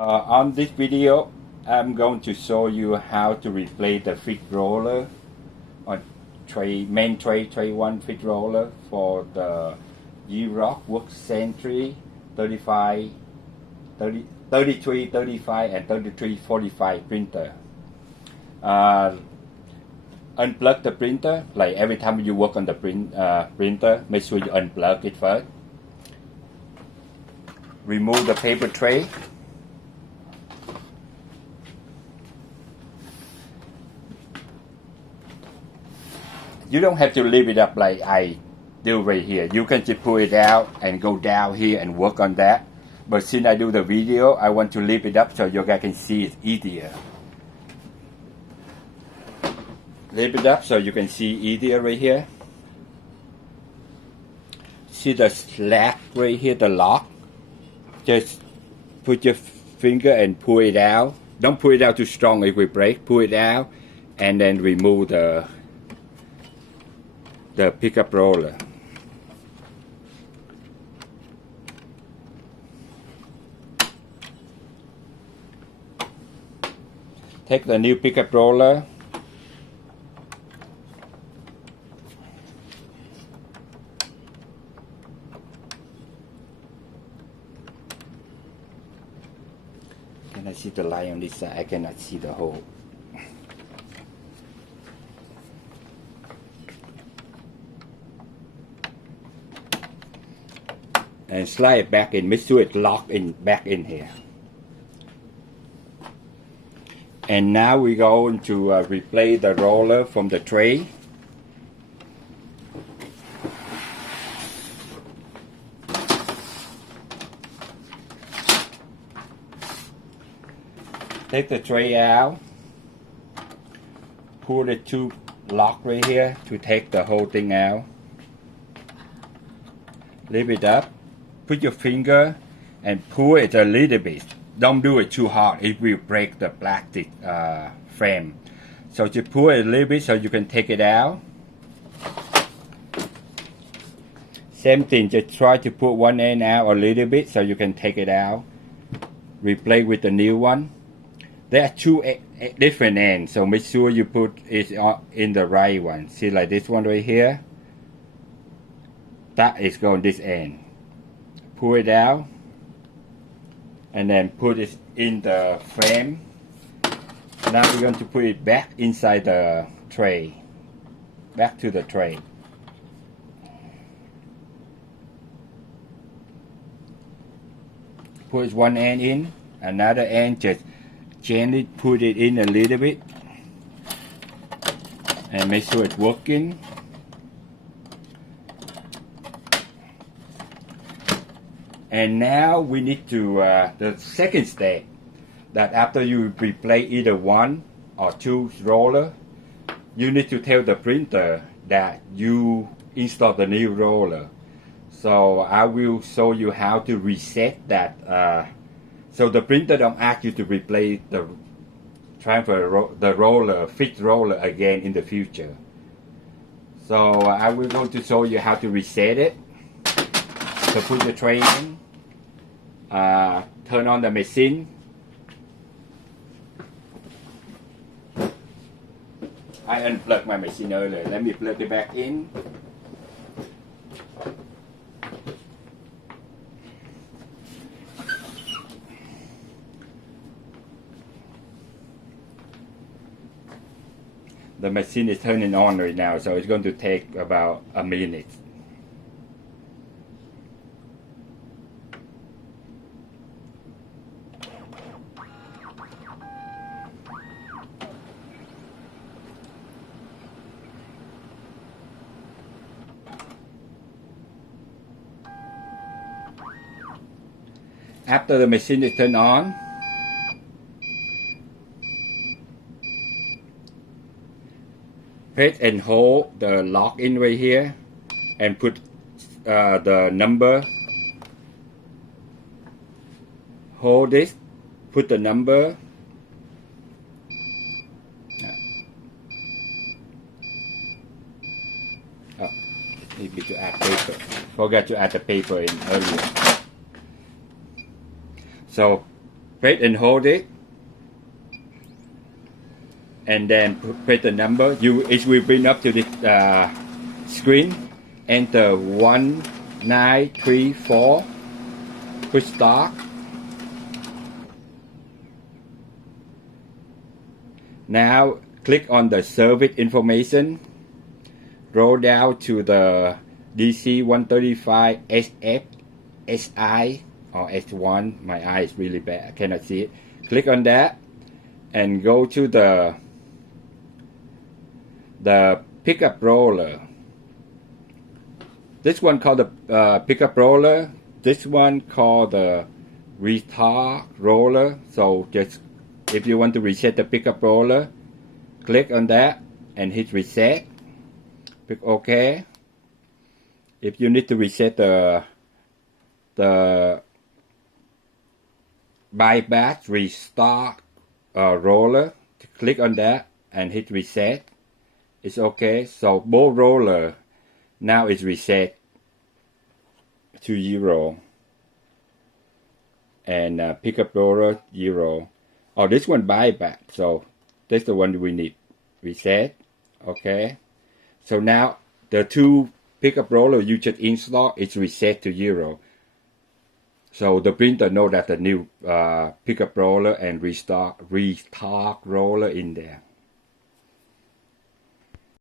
On this video, I'm going to show you how to replace the feed roller on main tray 1 feed roller for the Xerox WorkCentre 3335 and 3345 printer. Unplug the printer. Like every time you work on the printer, make sure you unplug it first. Remove the paper tray. You don't have to leave it up like I do right here. You can just pull it out and go down here and work on that. But since I do the video, I want to leave it up so you guys can see it easier. Leave it up so you can see easier right here. See the slack right here, the lock? Just put your finger and pull it out. Don't pull it out too strong, it will break. Pull it out and then remove the pickup roller. Take the new pickup roller. Can I see the light on this side? I cannot see the hole. And slide it back in, make sure it's locked in back in here. And now we're going to replace the roller from the tray. Take the tray out, pull the two lock right here to take the whole thing out. Leave it up. Put your finger and pull it a little bit. Don't do it too hard, it will break the plastic frame. So just pull it a little bit so you can take it out. Same thing, just try to put one end out a little bit so you can take it out. Replace with the new one. There are two different ends, so make sure you put it in the right one. See, like this one right here? That is going this end. Pull it out and then put it in the frame. Now we're going to put it back inside the tray, back to the tray. Put one end in, another end just gently put it in a little bit and make sure it's working. And now we need to, the second step, that after you replace either one or two roller, you need to tell the printer that you install the new roller. So I will show you how to reset that, so the printer don't ask you to replace the roller, fixed roller again in the future. So I will go to show you how to reset it. So put the tray in, turn on the machine. I unplugged my machine earlier. Let me plug it back in. The machine is turning on right now, so it's going to take about a minute. After the machine is turned on, press and hold the lock in right here and put the number. Hold this, put the number. Maybe to add paper. Forgot to add the paper in earlier. So press and hold it, and then press the number. It will bring up to this screen. Enter 1934. Push start. Now click on the service information. Roll down to the DC 135 SF SI or S1. My eye is really bad, I cannot see it. Click on that and go to the pickup roller. This one called the pickup roller. This one called the retard roller. So just if you want to reset the pickup roller, click on that and hit reset. Click OK. If you need to reset the bypass restart roller, click on that and hit reset. It's okay. So both roller now is reset to 0 and pickup roller 0. Oh, this one bypass, so that's the one we need. Reset. Okay. So now the two pickup roller you just install is reset to 0. So the printer know that the new pickup roller and retard roller in there.